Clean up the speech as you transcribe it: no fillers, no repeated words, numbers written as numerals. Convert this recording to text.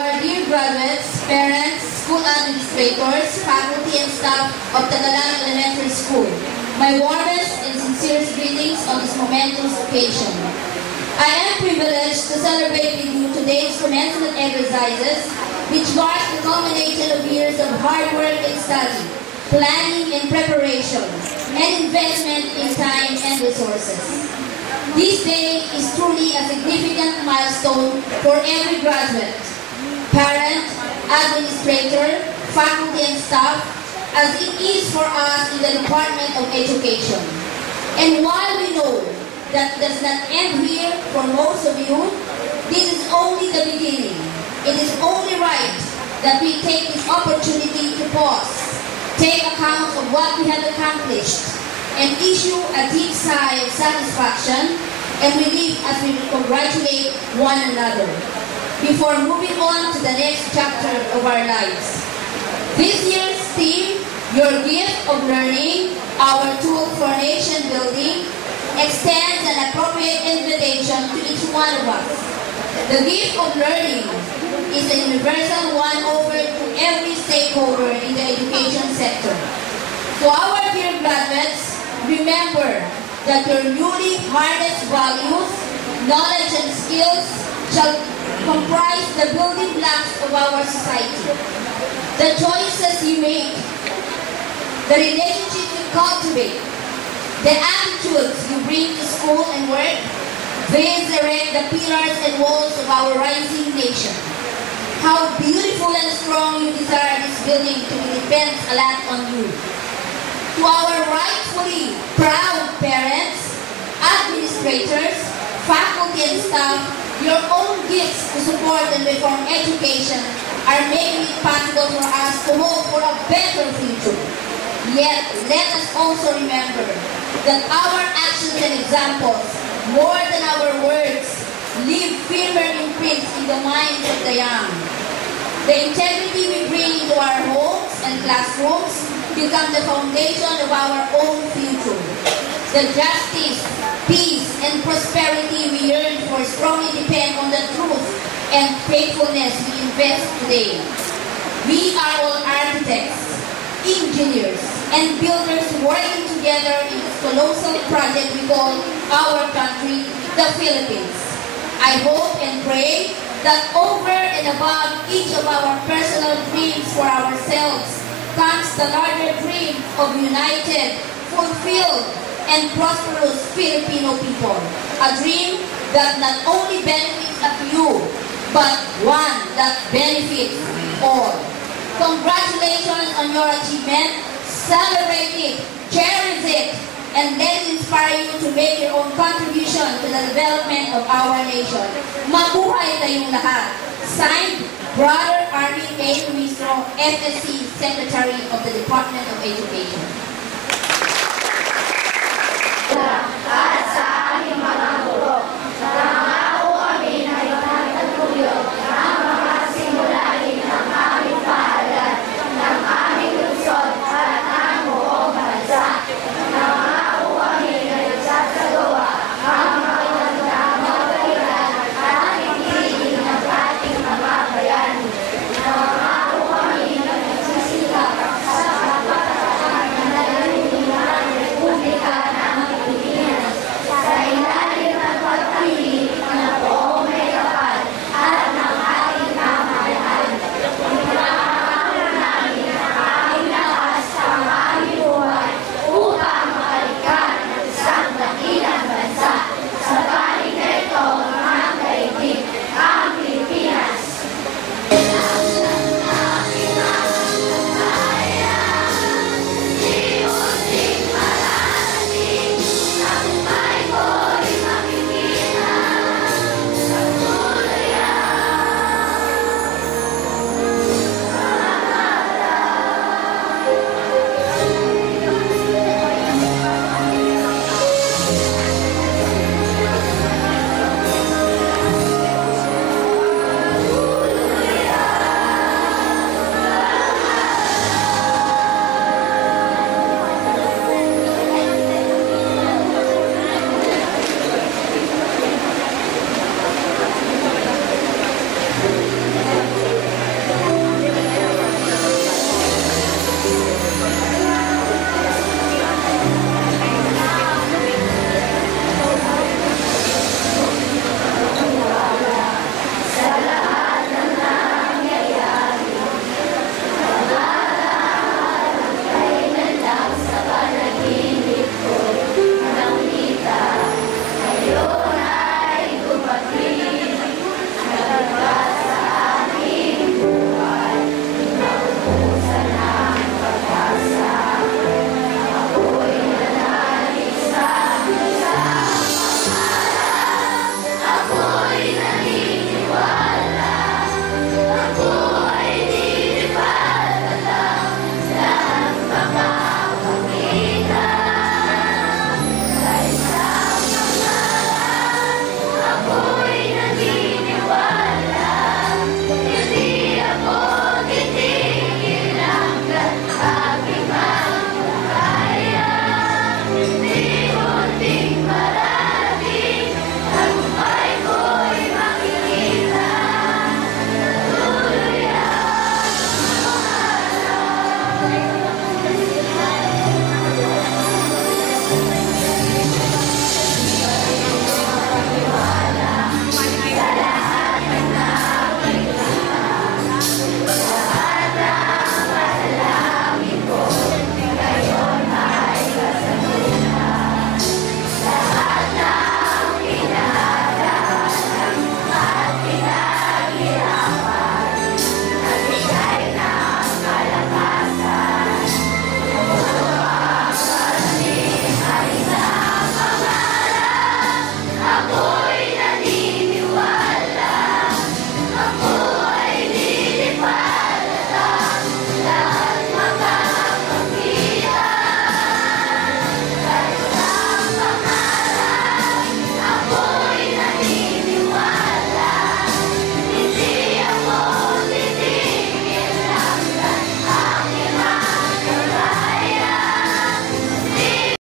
Our dear graduates, parents, school administrators, faculty and staff of Tagalang Elementary School, my warmest and sincerest greetings on this momentous occasion. I am privileged to celebrate with you today's commencement exercises, which marks the culmination of years of hard work and study, planning and preparation, and investment in time and resources. This day is truly a significant milestone for every graduate, parent, administrator, faculty and staff, as it is for us in the Department of Education. And while we know that does not end here for most of you, this is only the beginning. It is only right that we take this opportunity to pause, take account of what we have accomplished, and issue a deep sigh of satisfaction and relief as we congratulate one another before moving on to the next chapter of our lives. This year's theme, Your Gift of Learning, our tool for nation building, extends an appropriate invitation to each one of us. The gift of learning is a universal one offered to every stakeholder in the education sector. To our dear graduates, remember that your newly harnessed values, knowledge and skills shall comprise the building blocks of our society. The choices you make, the relationships you cultivate, the attitudes you bring to school and work, these erect the pillars and walls of our rising nation. How beautiful and strong you desire this building to be depends a lot on you. To our rightfully proud parents, administrators, faculty and staff, your own gifts to support and reform education are making it possible for us to hope for a better future. Yet, let us also remember that our actions and examples, more than our words, leave firmer imprints in the minds of the young. The integrity we bring into our homes and classrooms become the foundation of our own future. The justice, peace, and prosperity we yearn for strongly depend on the truth and faithfulness we invest today. We are all architects, engineers, and builders working together in this colossal project we call our country, the Philippines. I hope and pray that over and above each of our personal dreams for ourselves comes the larger dream of united, fulfilled, and prosperous Filipino people. A dream that not only benefits a few, but one that benefits all. Congratulations on your achievement. Celebrate it, cherish it, and let it inspire you to make your own contribution to the development of our nation. Mabuhay tayong lahat. Signed, Brother Arnie A. Luistro, FSC Secretary of the Department of Education.